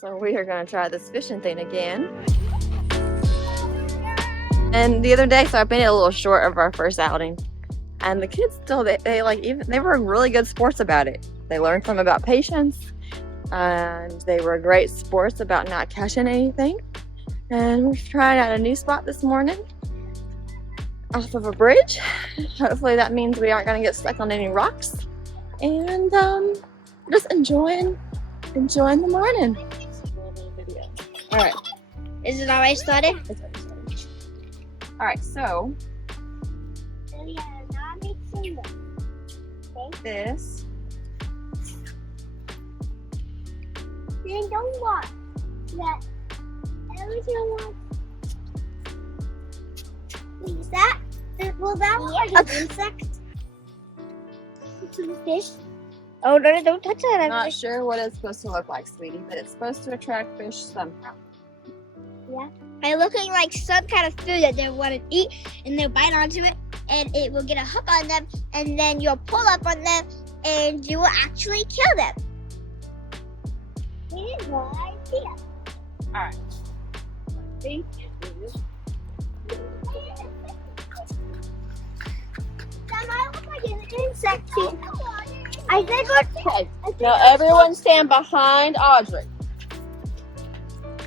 So we are going to try this fishing thing again. And the other day, so I've been a little short of our first outing. And the kids still, they were really good sports about it. They learned something about patience. And they were great sports about not catching anything. And we're trying out a new spot this morning off of a bridge. Hopefully that means we aren't going to get stuck on any rocks. And just enjoying the morning. All right. Is it already started? It's already started. All right, so this. You don't want that. Everything wants. Is that? Will that look like an insect? It's a fish. Oh, no, don't touch it. I'm not sure what it's supposed to look like, sweetie, but it's supposed to attract fish somehow. Yeah. It's looking like some kind of food that they want to eat, and they'll bite onto it, and it will get a hook on them, and then you'll pull up on them, and you will actually kill them. Here's my idea. All right. I think it is. That might look like an insect. I think it's... Okay, now everyone stand behind Audrey.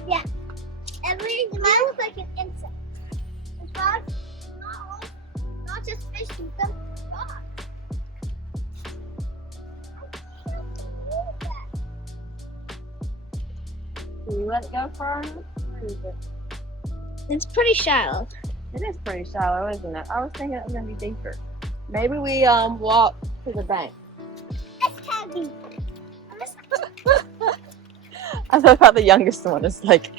Yeah. It might look like an insect. It's not just fish, it's some rock. Can you let it go far enough? Or is it? It's pretty shallow. It is pretty shallow, isn't it? I was thinking it was going to be deeper. Maybe we walk to the bank. It's heavy. I thought how the youngest one is like,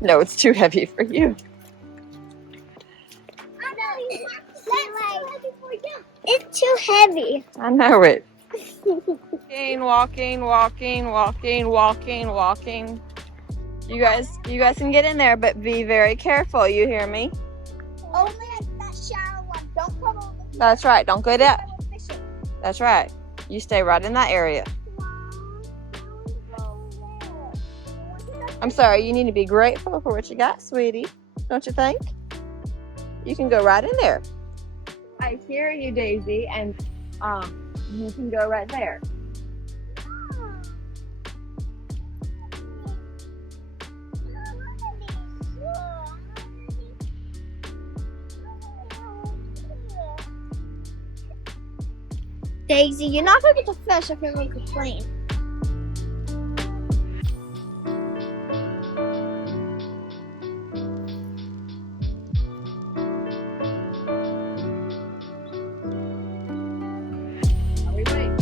no, it's too heavy for you. It's too heavy. I know it. Walking. You guys can get in there, but be very careful. You hear me? Only at that shallow one. Don't come over. That's right. Don't go down. That's right. You stay right in that area. I'm sorry. You need to be grateful for what you got, sweetie. Don't you think? You can go right in there. I hear you, Daisy, and you can go right there. Daisy, you're not going to get the fish if you make a plane. Are we waiting?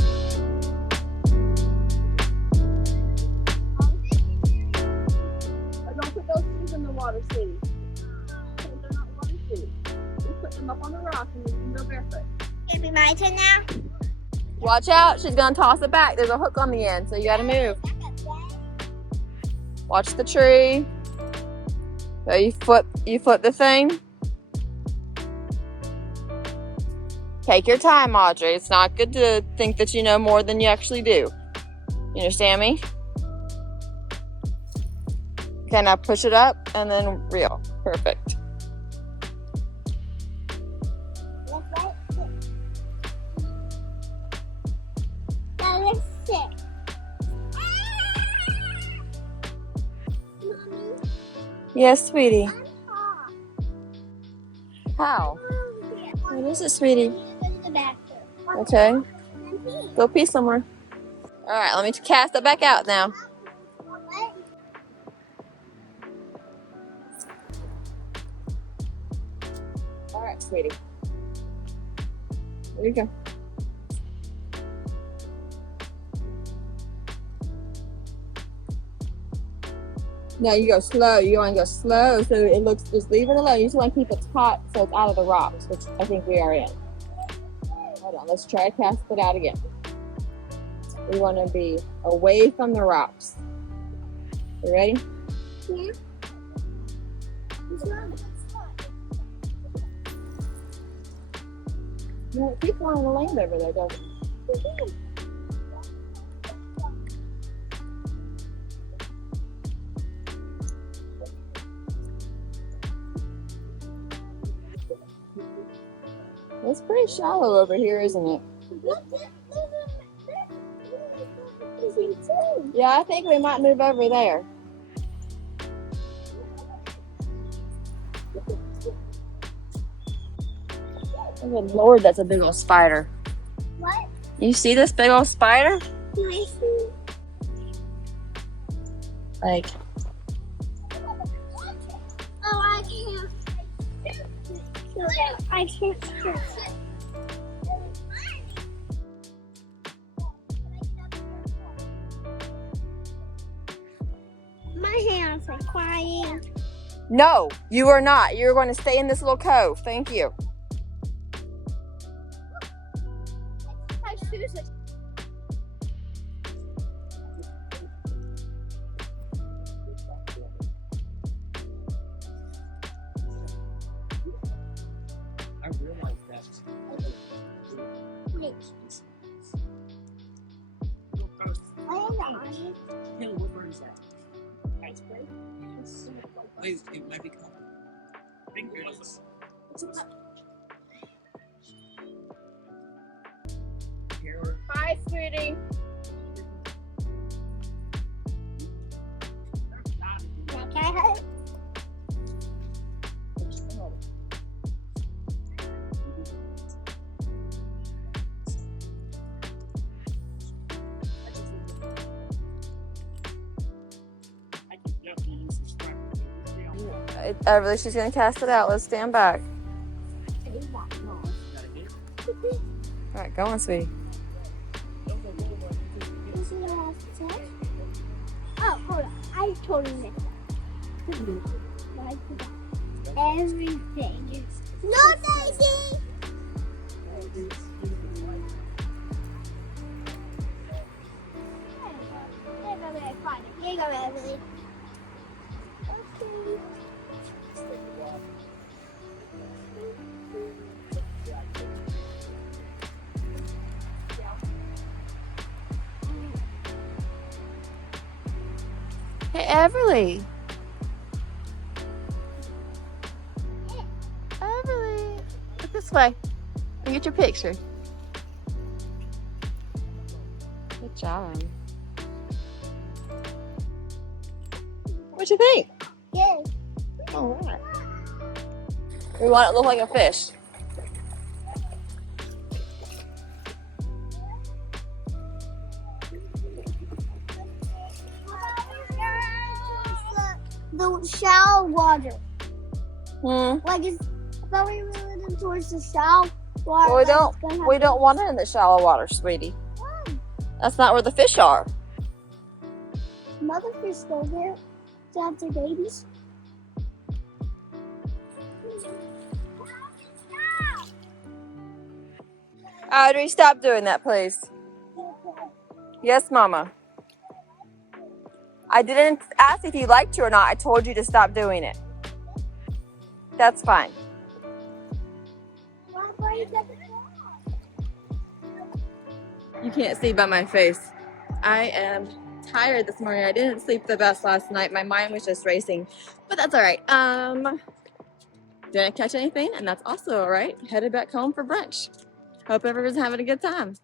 Don't put those shoes in the water, sweetie. They're not water shoes. Just put them up on the rock and you can go barefoot. It'll be my turn now. Watch out, she's gonna toss it back. There's a hook on the end, so you gotta move. Watch the tree. So you flip the thing. Take your time, Audrey. It's not good to think that you know more than you actually do. You understand me? Okay, now push it up and then reel. Perfect. Yes, sweetie. How? What is it, sweetie? Okay. Go pee somewhere. All right, let me cast it back out now. All right, sweetie. There you go. No, you go slow. You want to go slow so it looks, just leave it alone. You just want to keep it taut so it's out of the rocks, which I think we are in. Hold on, let's try to cast it out again. We want to be away from the rocks. You ready? Yeah. No, it keeps wanting to land over there, doesn't it? It's pretty shallow over here, isn't it? Yeah, I think we might move over there. Oh, good Lord, that's a big old spider. What? You see this big old spider? I see. Like, Oh, I can't. I can't. My hands are crying. no, you are not. You're going to stay in this little cove. Thank you. My shoes are. I realize that. Hill, what bird is that? Iceberg? Yes. Wait, it might be called fingers. Here. Hi, sweetie. Okay. Everly, she's going to cast it out. Let's stand back. All right, go on, sweetie. Oh, hold on. I totally missed that. Everything. No, Daisy! Here you go, Emily. Okay. Hey, Everly. Everly. Look this way. Look at your picture. Good job. What you think? Yes. All right. We want it to look like a fish. The shallow water. Hmm. It's thought we were moving towards the shallow water. We don't want it in the shallow water, sweetie. Why? That's not where the fish are. Mother fish go there to have their babies. Audrey, stop doing that, please. Yes, Mama. I didn't ask if you liked to or not. I told you to stop doing it. That's fine. You can't see by my face. I am tired this morning. I didn't sleep the best last night. My mind was just racing, but that's all right. Didn't catch anything, and that's also all right. Headed back home for brunch. Hope everyone's having a good time.